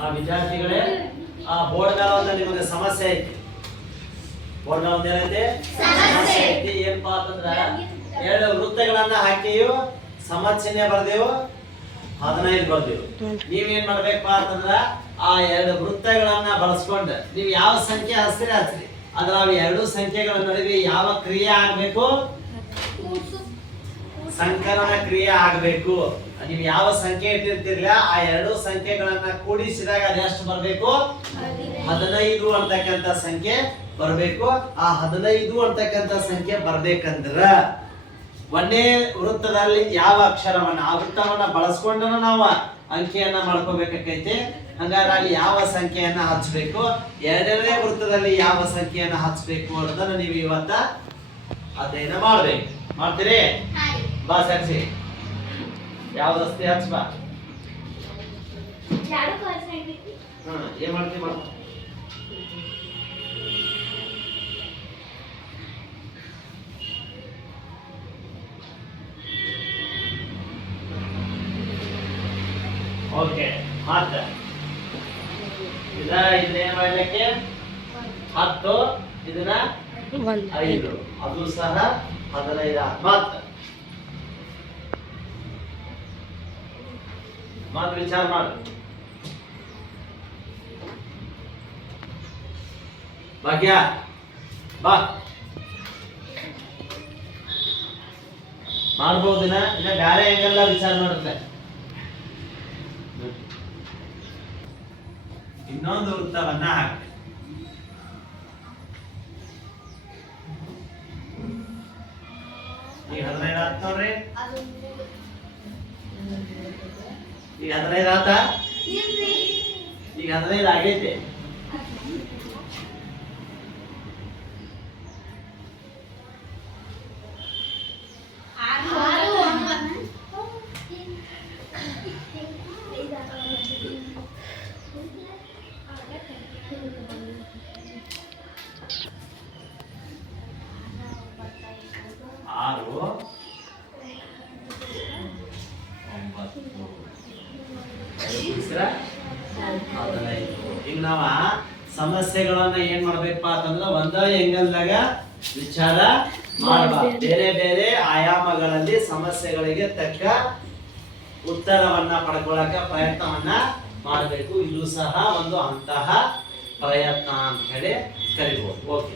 ಆ ವಿದ್ಯಾರ್ಥಿಗಳೇ ಆ ಬೋರ್ಡ್ ಮೇಲೆ ಒಂದು ನಿಮಗೆ ಸಮಸ್ಯೆ ಐತಿ. ಬೋರ್ಡ್ ಮೇಲೆ ಒಂದು ಏನೈತಿ ಸಮಸ್ಯೆ ಐತಿ. ಏನಪ್ಪಾ ಅಂತಂದ್ರ 2 ವೃತ್ತಗಳನ್ನ ಹಾಕಿಯು ಸಮಚಿಹ್ನೆ ಬರ್ದೇವು 15 ಬರ್ದೇವು. ನೀವೇನ್ ಮಾಡ್ಬೇಕಪ್ಪ ಅಂತಂದ್ರ ಆ 2 ವೃತ್ತಗಳನ್ನ ಬಳಸ್ಕೊಂಡು ನೀವು ಯಾವ ಸಂಖ್ಯೆ ಹಚ್ತೀರಿ ಹಚ್ರಿ. ಅದ್ರ ಅವು 2 ಸಂಖ್ಯೆಗಳ ನಡುವೆ ಯಾವ ಕ್ರಿಯೆ ಆಗ್ಬೇಕು? ಸಂಕಲನ ಕ್ರಿಯೆ ಆಗ್ಬೇಕು. ನೀವು ಯಾವ ಸಂಖ್ಯೆ ಇಟ್ಟಿರ್ತಿರ್ಲಿಲ್ಲ ಆ 2 ಸಂಖ್ಯೆಗಳನ್ನ ಕೂಡಿಸಿದಾಗ ಅದೆಷ್ಟು ಬರ್ಬೇಕು? 15 ಅಂತಕ್ಕಂತ ಸಂಖ್ಯೆ ಬರ್ಬೇಕು. ಆ 15 ಅಂತಕ್ಕಂತ ಸಂಖ್ಯೆ ಬರ್ಬೇಕಂದ್ರ ಒಂದೇ ವೃತ್ತದಲ್ಲಿ ಯಾವ ಅಕ್ಷರವನ್ನ ಆ ವೃತ್ತವನ್ನ ಬಳಸ್ಕೊಂಡು ನಾವು ಅಂಕಿಯನ್ನ ಮಾಡ್ಕೋಬೇಕಾಗೈತಿ. ಹಂಗಾದ್ರೆ ಅಲ್ಲಿ ಯಾವ ಸಂಖ್ಯೆಯನ್ನ ಹಚ್ಚಬೇಕು, 2ನೇ ವೃತ್ತದಲ್ಲಿ ಯಾವ ಸಂಖ್ಯೆಯನ್ನ ಹಚ್ಚಬೇಕು ಅನ್ನೋದನ್ನ ನೀವು ಇವತ್ತ ಅಧ್ಯಯನ ಮಾಡ್ಬೇಕು. ಮಾಡ್ತೀರಿ? ಬಾ ಸರಿಸಿ ಯಾವ್ದಸ್ತಿ ಹಚ್ಚ ಬಾ. ಏನ್ ಮಾಡ್ತೀವಿ ಮಾಡ ಓಕೆ ಮತ್ತ ಇದನ್ನ ಮಾಡ್ಲಿಕ್ಕೆ 10 ಇದನ್ನ 5 ಅದು ಸಹ 15 ಮತ್ ವಿಚಾರ ಮಾಡು. ಭಾಗ್ಯ ಬಾ ಮಾಡ್ಬೋದಿನ ಇನ್ನ ಬ್ಯಾರೆ ಹೆಂಗೆಲ್ಲ ವಿಚಾರ ಮಾಡುತ್ತೆ. ಇನ್ನೊಂದು ವೃತ್ತವನ್ನ ಹಾಕಿ ಈಗ 15 ಆತ್ ನೋಡ್ರಿ. ಈಗ 15 ಆತ. ಈಗ 15 ಆಗೈತೆ. ಆರು 9 ಈಗ ನಾವ ಸಮಸ್ಯೆಗಳನ್ನ ಏನ್ ಮಾಡ್ಬೇಕಪ್ಪ ಅಂತಂದ್ರ ಒಂದ ಎಂಗಲ್ದಾಗ ವಿಚಾರ ಮಾಡಬಾರ್ದು. ಬೇರೆ ಬೇರೆ ಆಯಾಮಗಳಲ್ಲಿ ಸಮಸ್ಯೆಗಳಿಗೆ ತಕ್ಕ ಉತ್ತರವನ್ನ ಪಡ್ಕೊಳ್ಳಕ ಪ್ರಯತ್ನವನ್ನ ಮಾಡಬೇಕು. ಇದು ಸಹ ಒಂದು ಅಂತಹ ಪ್ರಯತ್ನ ಅಂತ ಹೇಳಿ ಕರಿಬಹುದು. ಓಕೆ.